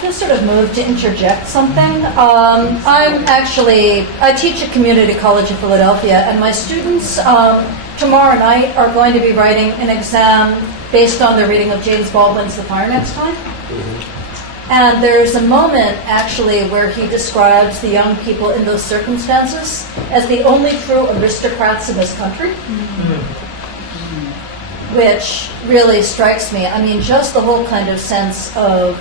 feel sort of moved to interject something. I teach at Community College of Philadelphia, and my students tomorrow night are going to be writing an exam based on their reading of James Baldwin's The Fire Next Time. And there's a moment, actually, where he describes the young people in those circumstances as the only true aristocrats in this country, which really strikes me. I mean, just the whole kind of sense of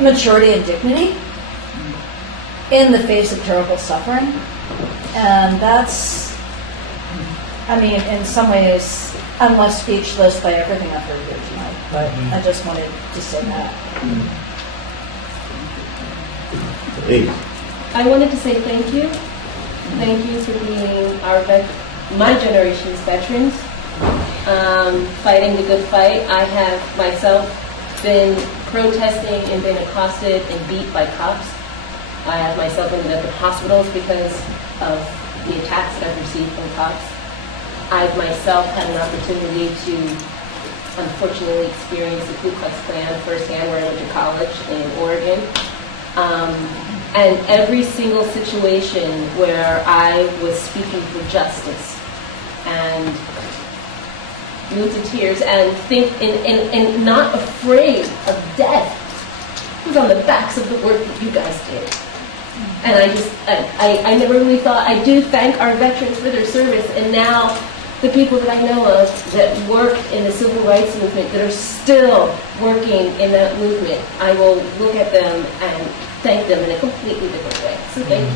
maturity and dignity in the face of terrible suffering. And that's, I mean, in some ways, I'm left speechless by everything I've heard here tonight. But I just wanted to say that. I wanted to say thank you. Thank you for being my generation's veterans, fighting the good fight. I have myself been protesting and been accosted and beat by cops. I have myself ended up in hospitals because of the attacks that I've received from cops. I've myself had an opportunity to unfortunately experience the Ku Klux Klan firsthand when I went to college in Oregon. And every single situation where I was speaking for justice and moved to tears and and not afraid of death was on the backs of the work that you guys did. And I never really thought, I do thank our veterans for their service, and now the people that I know of that work in the civil rights movement, that are still working in that movement, I will look at them and thank them in a completely different way. So thank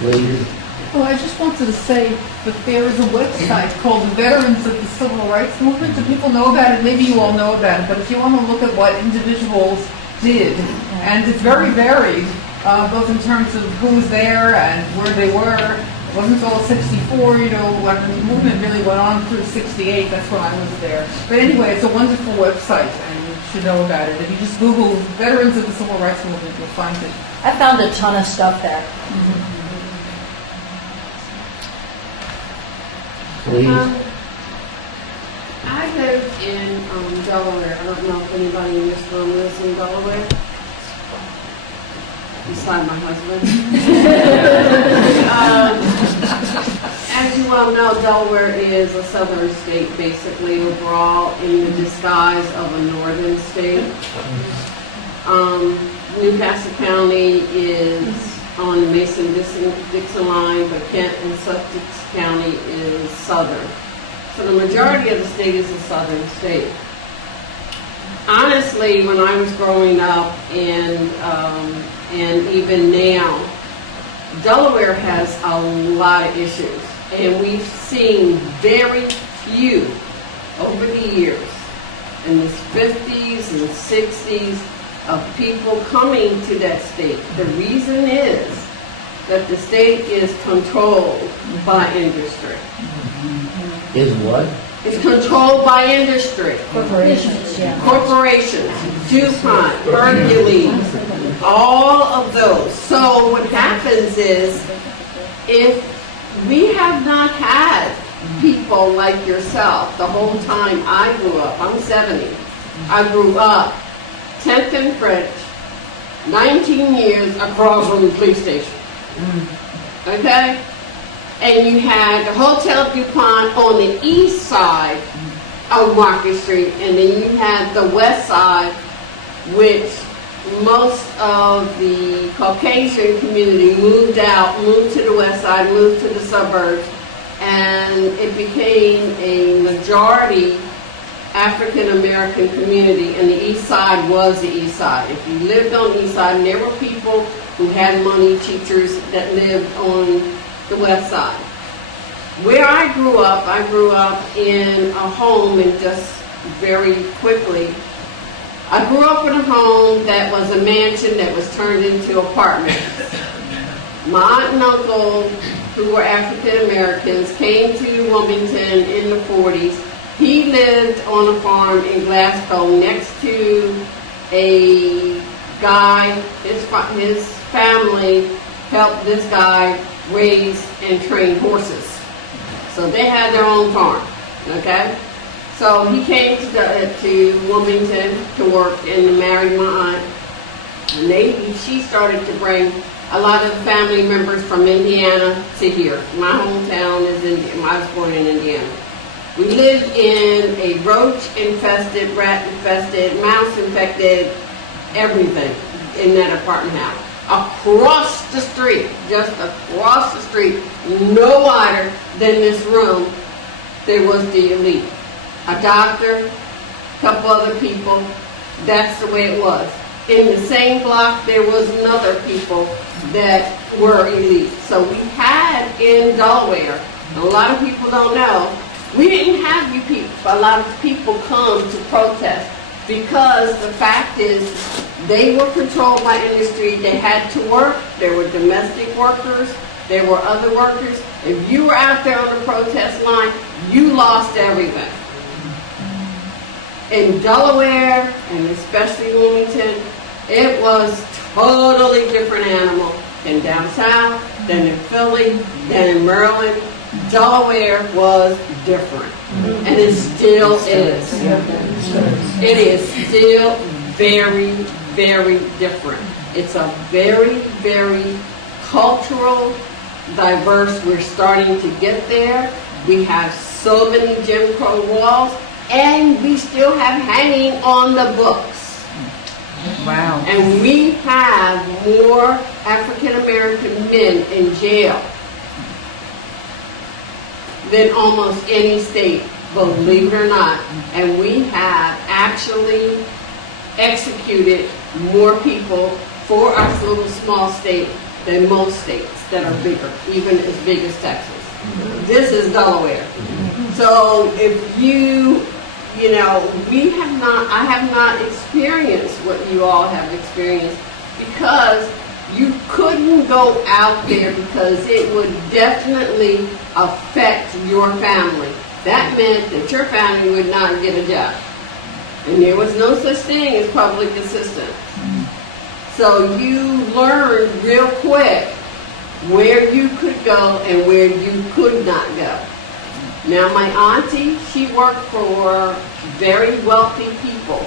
you. Well, I just wanted to say that there is a website called the Veterans of the Civil Rights Movement. Do people know about it? Maybe you all know about it, but if you want to look at what individuals did, and it's very varied, both in terms of who was there and where they were. It wasn't all 64, when the movement really went on through 68, that's when I was there. But anyway, it's a wonderful website, and you should know about it. If you just Google Veterans of the Civil Rights Movement, you'll find it. I found a ton of stuff there. Please. I live in Delaware. I don't know if anybody in this room lives in Delaware. Beside my husband. As you well know, Delaware is a southern state, basically, overall, in the disguise of a northern state. Newcastle County is on the Mason-Dixon line, but Kent and Sussex County is southern. So the majority of the state is a southern state. Honestly, when I was growing up and even now, Delaware has a lot of issues, and we've seen very few over the years, in the 50s and 60s, of people coming to that state. The reason is that the state is controlled by industry. Is what? It's controlled by industry. Corporations, yeah. Corporations, DuPont, Hercules, all of those. So what happens is, if we have not had people like yourself the whole time I grew up, I'm 70, I grew up 10th and French, 19 years across from the police station. Okay? And you had the Hotel DuPont on the east side of Market Street, and then you had the west side, which most of the Caucasian community moved to the west side, moved to the suburbs, and it became a majority African-American community, and the east side was the east side. If you lived on the east side, and there were people who had money, teachers that lived on the west side. Where I grew up in a home, and just very quickly, I grew up in a home that was a mansion that was turned into apartments. My aunt and uncle, who were African-Americans, came to Wilmington in the 40s. He lived on a farm in Glasgow next to a guy. His family helped this guy raise and train horses. So they had their own farm, okay? So he came to Wilmington to work and married my aunt. And she started to bring a lot of family members from Indiana to here. My hometown is I was born in Indiana. We lived in a roach-infested, rat-infested, mouse-infected, everything in that apartment house. Across the street, just across the street, no wider than this room, there was the elite. A doctor, a couple other people, that's the way it was. In the same block, there was another people that were elite. So we had in Delaware, a lot of people don't know, we didn't have you people. A lot of people come to protest because the fact is they were controlled by industry. They had to work. There were domestic workers. There were other workers. If you were out there on the protest line, you lost everything. In Delaware, and especially Wilmington, it was totally different animal than down south, than in Philly, than in Maryland. Delaware was different, and it still is. It is still very, very different. It's a very, very cultural, diverse. We're starting to get there. We have so many Jim Crow walls, and we still have hanging on the books. Wow. And we have more African American men in jail than almost any state, believe it or not. And we have actually executed more people for our little small state than most states that are bigger, even as big as Texas. This is Delaware. So if I have not experienced what you all have experienced because you couldn't go out there because it would definitely affect your family. That meant that your family would not get a job. And there was no such thing as public assistance. So you learned real quick where you could go and where you could not go. Now my auntie, she worked for very wealthy people.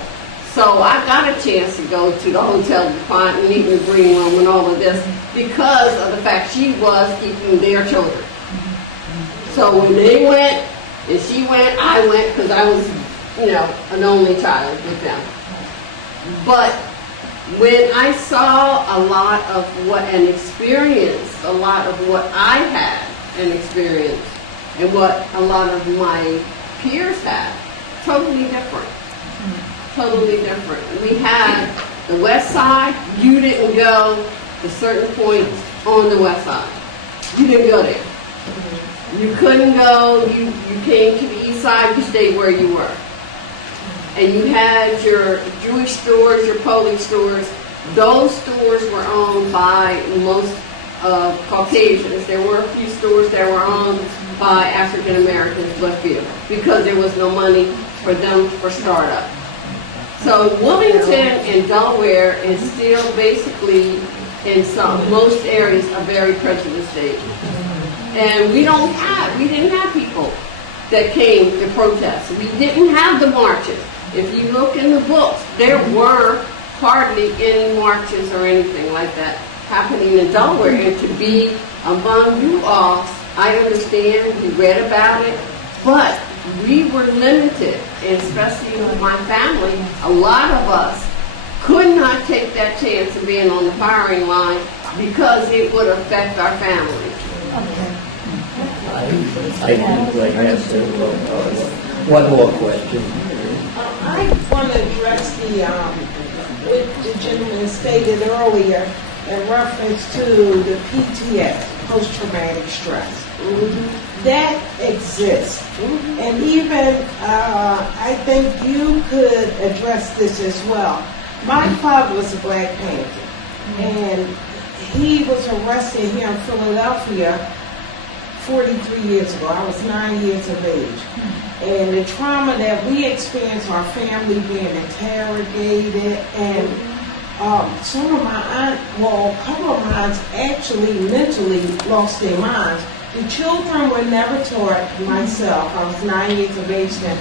So I got a chance to go to the hotel department and eat in the green room and all of this because of the fact she was keeping their children. So when they went, and she went, I went because I was, an only child with them. But when I saw a lot of and experienced a lot of what I had and experienced and what a lot of my peers had, totally different. Totally different. We had the west side, you didn't go to certain points on the west side. You didn't go there. You couldn't go, you came to the east side, you stayed where you were. And you had your Jewish stores, your Polish stores. Those stores were owned by most Caucasians. There were a few stores that were owned by African Americans, but few, because there was no money for them for startup. So Wilmington and Delaware is still basically, in most areas, a very prejudiced state. And we didn't have people that came to protest. We didn't have the marches. If you look in the books, there were hardly any marches or anything like that happening in Delaware. And to be among you all, I understand, we read about it, but we were limited, and especially with my family, a lot of us could not take that chance of being on the firing line because it would affect our families. I think I have to, one more question. I want to address what the gentleman stated earlier in reference to the PTS, post-traumatic stress. That exists. And even, I think you could address this as well. My father was a Black Panther, and he was arrested here in Philadelphia 43 years ago. I was 9 years of age. And the trauma that we experienced, our family being interrogated, and some of a couple of mine actually mentally lost their minds. The children were never taught, myself, I was 9 years of age then,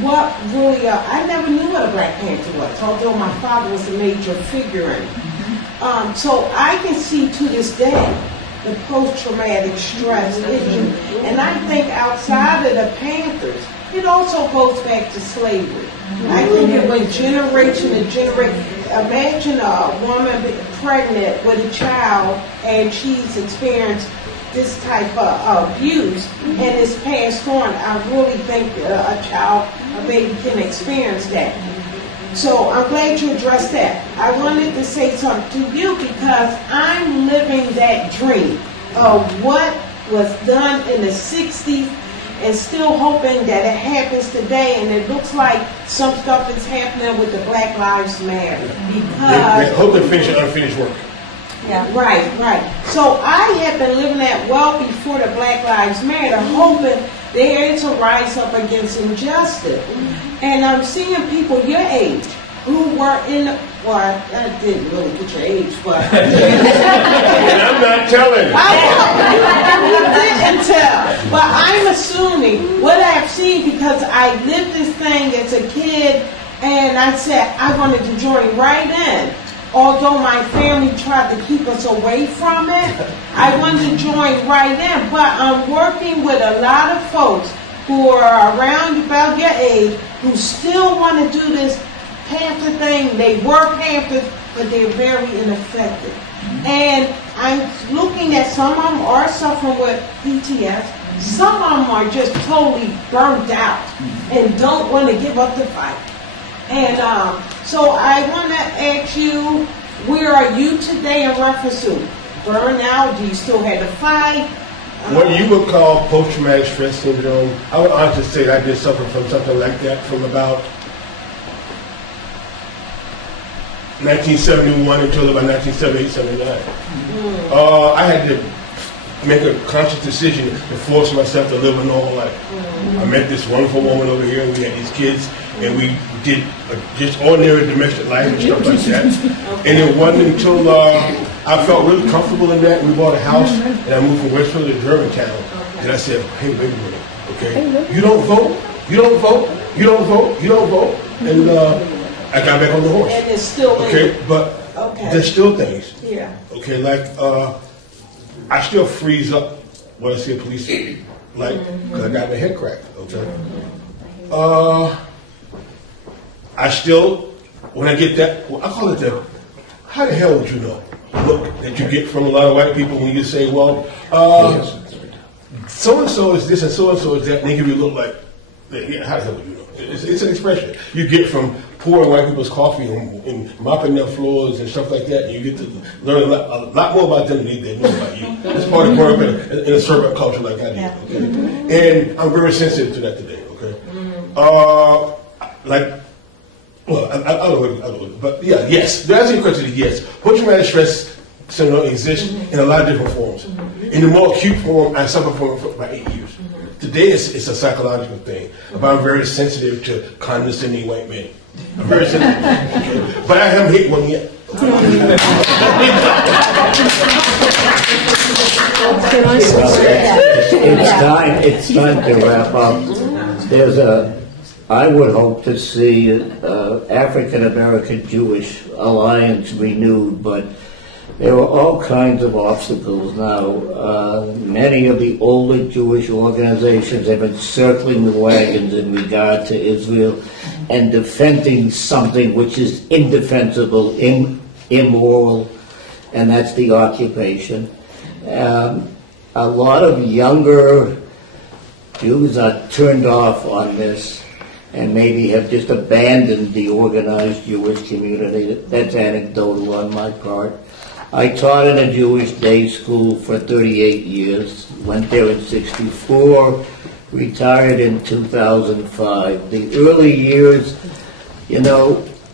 what really, I never knew what a Black Panther was, although my father was a major figure in it. So I can see to this day the post-traumatic stress issue. And I think outside of the Panthers, it also goes back to slavery. I think it went generation to generation. Imagine a woman pregnant with a child and she's experienced this type of abuse and it's passed on. I really think a baby can experience that. So I'm glad you addressed that. I wanted to say something to you because I'm living that dream of what was done in the 60s and still hoping that it happens today. And it looks like some stuff is happening with the Black Lives Matter because they hope they finish unfinished work. Yeah. Right. So I have been living that well before the Black Lives Matter, hoping there is a rise up against injustice. And I'm seeing people your age who were in, well, I didn't really get your age, but. And I'm not telling. I know, you didn't tell. But I'm assuming what I've seen because I lived this thing as a kid and I said I wanted to join right in. Although my family tried to keep us away from it, I wanted to join right in. But I'm working with a lot of folks who are around about your age who still want to do this Panther thing. They were Panthers, but they're very ineffective. And I'm looking at some of them are suffering with PTS. Some of them are just totally burnt out and don't want to give up the fight. And so I want to ask you, where are you today in reference to burnout? Do you still have to fight? What you would call post-traumatic stress syndrome, I would honestly say I did suffer from something like that from about 1971 until about 1978, 79. I had to make a conscious decision to force myself to live a normal life. I met this wonderful woman over here, and we had these kids, and we did just ordinary domestic life and stuff like that. And it wasn't until I felt really comfortable in that. We bought a house, and I moved from Westfield to Germantown. And I said, hey, wait a minute, okay? You don't vote, you don't vote, you don't vote, you don't vote. And I got back on the horse. And it's still okay, but there's still things. Yeah. Okay, like I still freeze up when I see a police light because I got my head cracked. Okay. I still, when I get that, well, I call it the, how the hell would you know? Look that you get from a lot of white people when you say, well, so-and-so is this and so-and-so is that, and they give you a look like, yeah, how the hell would you know? It's an expression you get from pouring white people's coffee and mopping their floors and stuff like that, and you get to learn a lot more about them than they know about you. It's part of growing up in a servant culture like I did. Okay? And I'm very sensitive to that today. Okay. Well, I don't know, but yeah, yes. The answer to your question is yes. Post-traumatic stress syndrome exists in a lot of different forms. In the more acute form, I suffered from it for about 8 years. Today, it's a psychological thing. But I'm very sensitive to condescending white men. I'm very sensitive. Okay? But I haven't hit one yet. It's time to wrap up. I would hope to see African American Jewish Alliance renewed, but there are all kinds of obstacles now. Many of the older Jewish organizations have been circling the wagons in regard to Israel and defending something which is indefensible, immoral, and that's the occupation. A lot of younger Jews are turned off on this and maybe have just abandoned the organized Jewish community. That's anecdotal on my part. I taught in a Jewish day school for 38 years, went there in '64, retired in 2005. The early years, a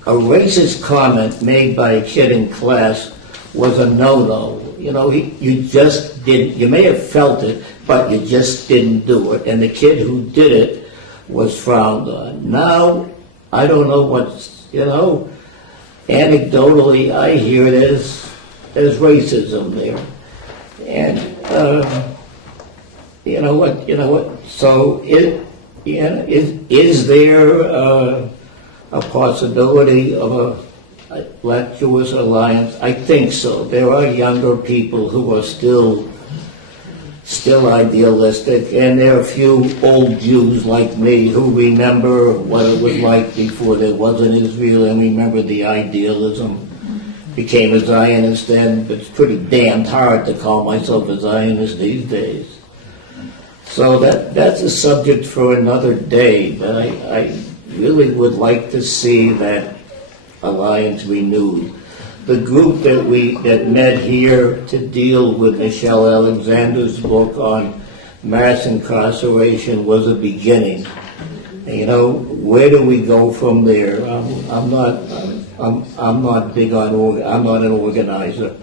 racist comment made by a kid in class was a no-no. You just didn't, you may have felt it, but you just didn't do it. And the kid who did it was frowned on. Now, I don't know what's, anecdotally, I hear there's racism there. And, you know what, so Yeah, is there a possibility of a Black Jewish alliance? I think so. There are younger people who are still idealistic, and there are a few old Jews like me who remember what it was like before there was an Israel, and remember the idealism. Became a Zionist then, but it's pretty damned hard to call myself a Zionist these days. So that's a subject for another day, but I really would like to see that alliance renewed. The group that met here to deal with Michelle Alexander's book on mass incarceration was a beginning. And, you know, where do we go from there? I'm not big on. I'm not an organizer.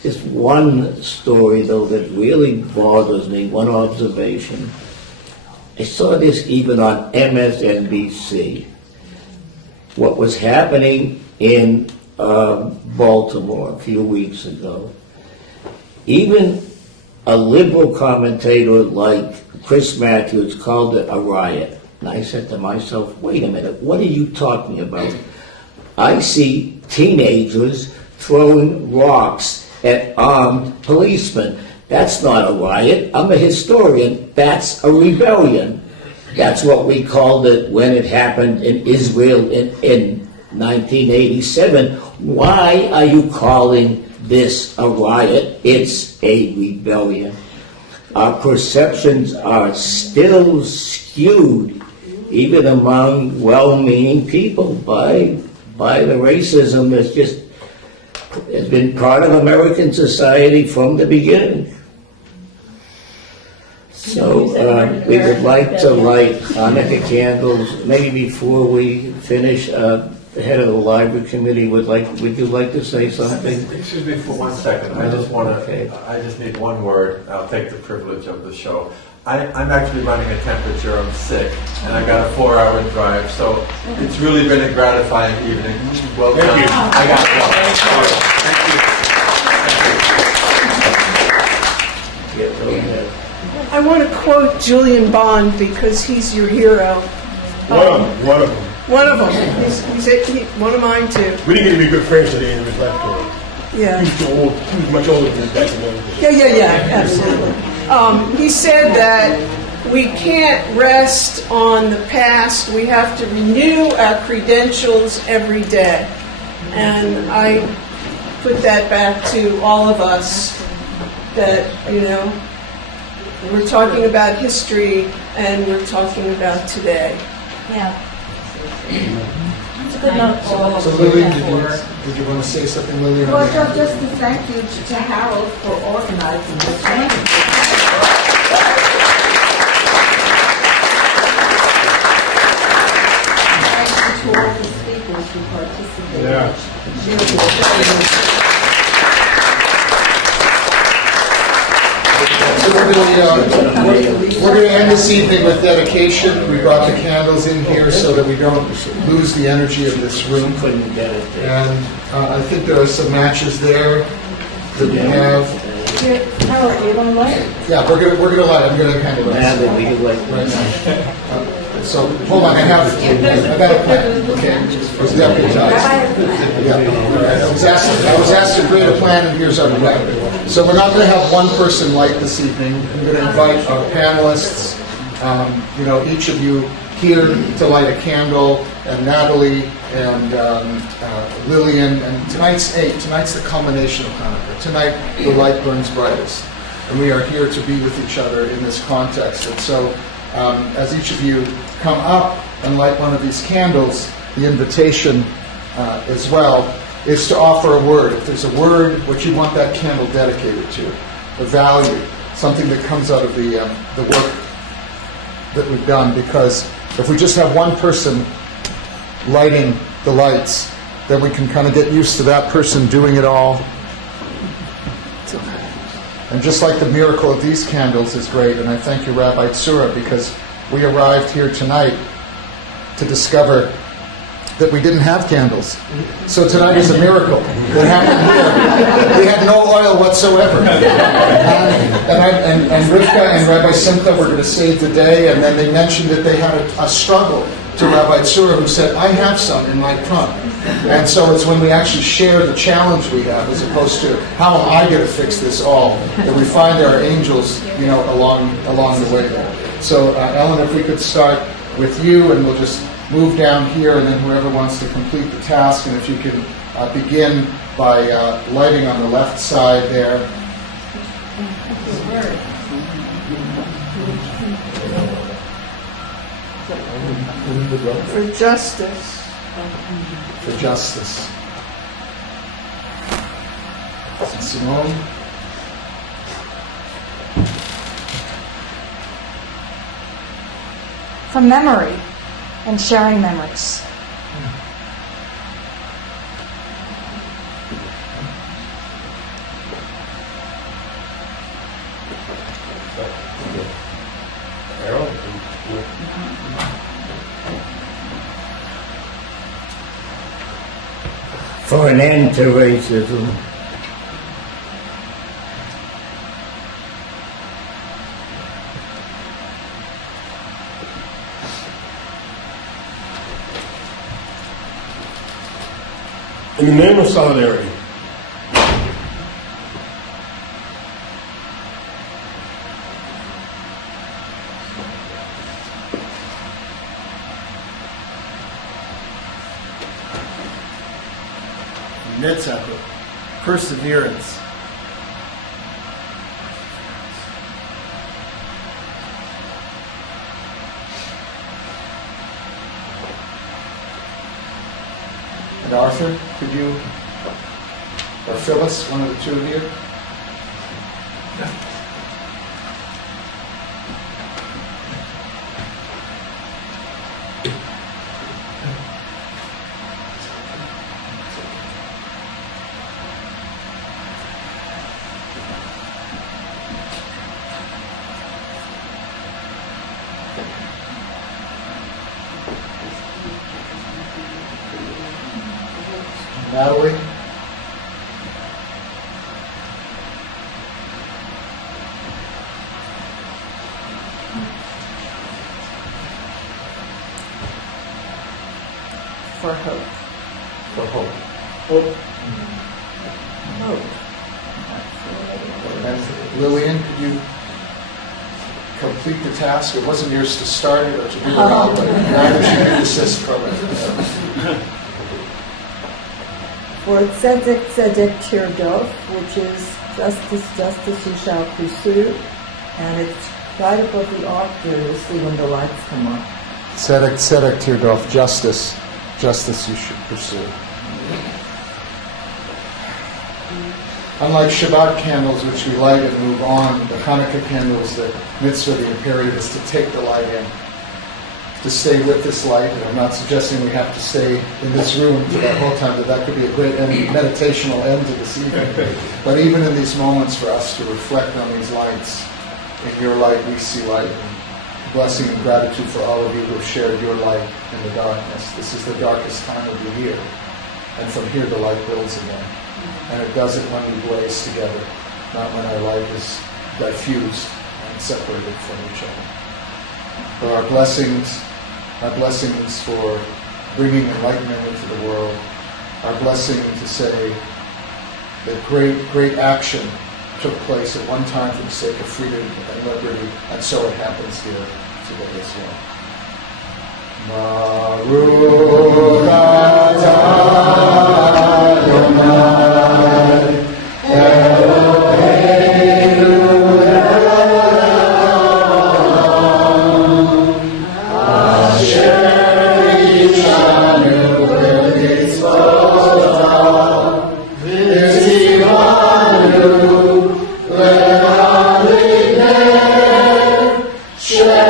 Just one story though that really bothers me. One observation. I saw this even on MSNBC. What was happening in Baltimore a few weeks ago. Even a liberal commentator like Chris Matthews called it a riot. And I said to myself, wait a minute, what are you talking about? I see teenagers throwing rocks at armed policemen. That's not a riot. I'm a historian. That's a rebellion. That's what we called it when it happened in Israel in 1987. Why are you calling this a riot? It's a rebellion. Our perceptions are still skewed, even among well-meaning people, by the racism that's just has been part of American society from the beginning. So we would like to light Hanukkah candles. Maybe before we finish, the head of the library committee would you like to say something? Excuse me for 1 second. I just need one word. I'll take the privilege of the show. I'm actually running a temperature. I'm sick, and I got a 4-hour drive, so it's really been a gratifying evening. Well done. Thank you. I got to go. Thank you. I want to quote Julian Bond because he's your hero. One of them. One of them. He's one of mine too. We didn't get to be good friends to the end of his life. Yeah. He was too old. He was much older than that. Yeah, absolutely. He said that we can't rest on the past. We have to renew our credentials every day. And I put that back to all of us that, we're talking about history and we're talking about today. Yeah. It's a good note. So Lily, did you want to say something, Lily? Well, just to thank you to Harold for organizing this meeting. Thank you to all the speakers who participated. So we're going to end this evening with dedication. We brought the candles in here so that we don't lose the energy of this room. And I think there are some matches there that we have. Harold, are you going to light? Yeah, we're going to light. I'm going to kind of right now. So hold on, I got a plan. Okay, was deputized. Yeah, I was asked to create a plan, and here's our plan. So we're not going to have one person light this evening. I'm going to invite our panelists. Each of you here to light a candle, and Natalie and Lillian. And tonight's the culmination of Hanukkah. Tonight the light burns brightest, and we are here to be with each other in this context. And so, as each of you come up and light one of these candles, the invitation as well is to offer a word. If there's a word, what you want that candle dedicated to, a value, something that comes out of the work that we've done. Because if we just have one person lighting the lights, then we can kind of get used to that person doing it all. And just like the miracle of these candles is great, and I thank you, Rabbi Tzura, because we arrived here tonight to discover that we didn't have candles. So tonight is a miracle that happened here. We had no oil whatsoever. And Rivka and Rabbi Simcha were going to save the day, and then they mentioned that they had a struggle to Rabbi Tzura, who said, I have some in my trunk. And so it's when we actually share the challenge we have, as opposed to how am I going to fix this all, that we find there are angels, along the way there. So Ellen, if we could start with you, and we'll just move down here, and then whoever wants to complete the task, and if you can begin by lighting on the left side there. For justice. For justice. Simone? For memory and sharing memories. Harold? For an end to racism. In the name of solidarity. Netzach, perseverance. And Arthur, could you, or Phyllis, one of the two of you? Natalie? For hope. For hope. Hope. And Lillian, could you complete the task? It wasn't yours to start it or to do it all, but now that you can desist from it. For tzedek, tzedek tirdov, which is justice, justice you shall pursue, and it's right above the ark there, you'll see when the lights come on. Tzedek, tzedek tirdov, justice, justice you should pursue. Unlike Shabbat candles, which we light and move on, the Hanukkah candles, the mitzvah, the imperative is to take the light in, to stay with this light. And I'm not suggesting we have to stay in this room for that whole time, that could be a great meditational end to this evening. But even in these moments for us to reflect on these lights, in your light we see light. And blessing and gratitude for all of you who have shared your light in the darkness. This is the darkest time of the year. And from here the light builds again. And it does it when we blaze together, not when our light is diffused and separated from each other. For our blessings for bringing enlightenment into the world, our blessing to say that great action took place at one time for the sake of freedom and liberty, and so it happens here today as well. Baruch atah Adonai Eloheinu le'olam asher yishanu b'mitzvotav v'tzivanu le'alidei Shema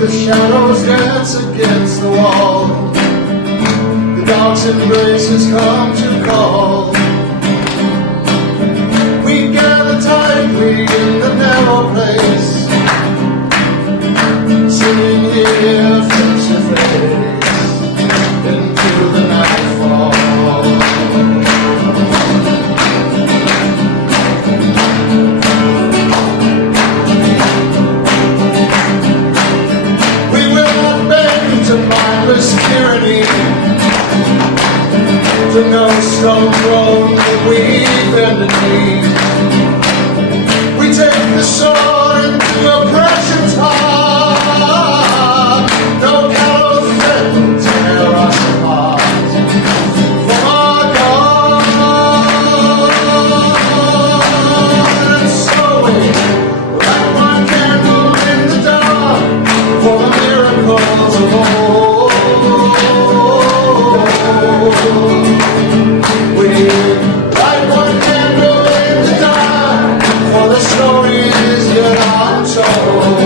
the shadows dance against the wall. The dark's embrace has come to call. We gather tightly in the narrow place, sitting here face to face into the nightfall. Tyranny, to no stone throne that we bend the knee. We take the sword into oppression's heart. No gallows threat will tear us apart from our God. And so we light one candle in the dark for the miracles of all. We light one candle in the dark for the stories yet untold.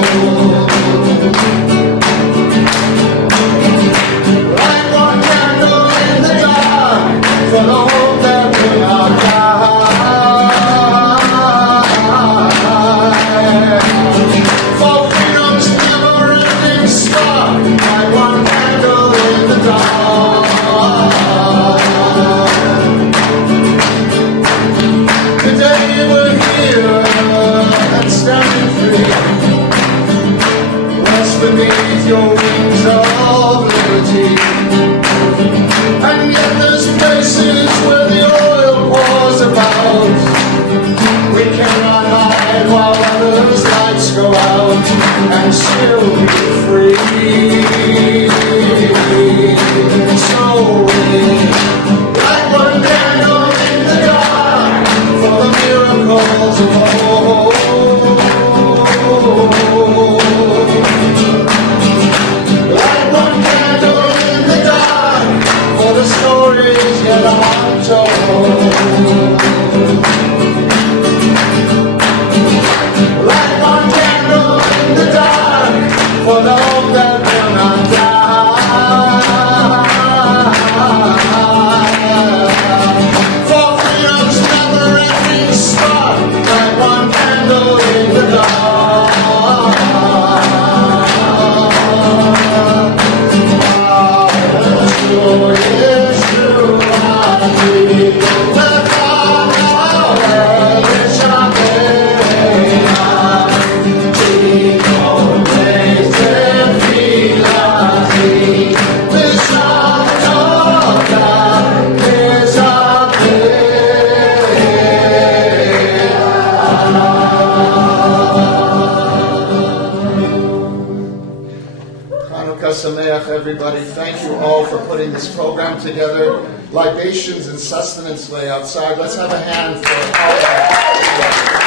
Light one candle in the dark for the hope that will not die. For freedom's never-ending spark, light one candle in the dark. Beneath your wings of liberty, and yet there's places where the oil pours about. We cannot hide while others' lights go out, and still be free. So we light one candle in the dark for the miracles of all. Stories yet untold. Light one candle in the dark for the hope that will not die. For freedom's never-ending spark, light one candle in the dark. Everybody, thank you all for putting this program together. Libations and sustenance lay outside. Let's have a hand for all of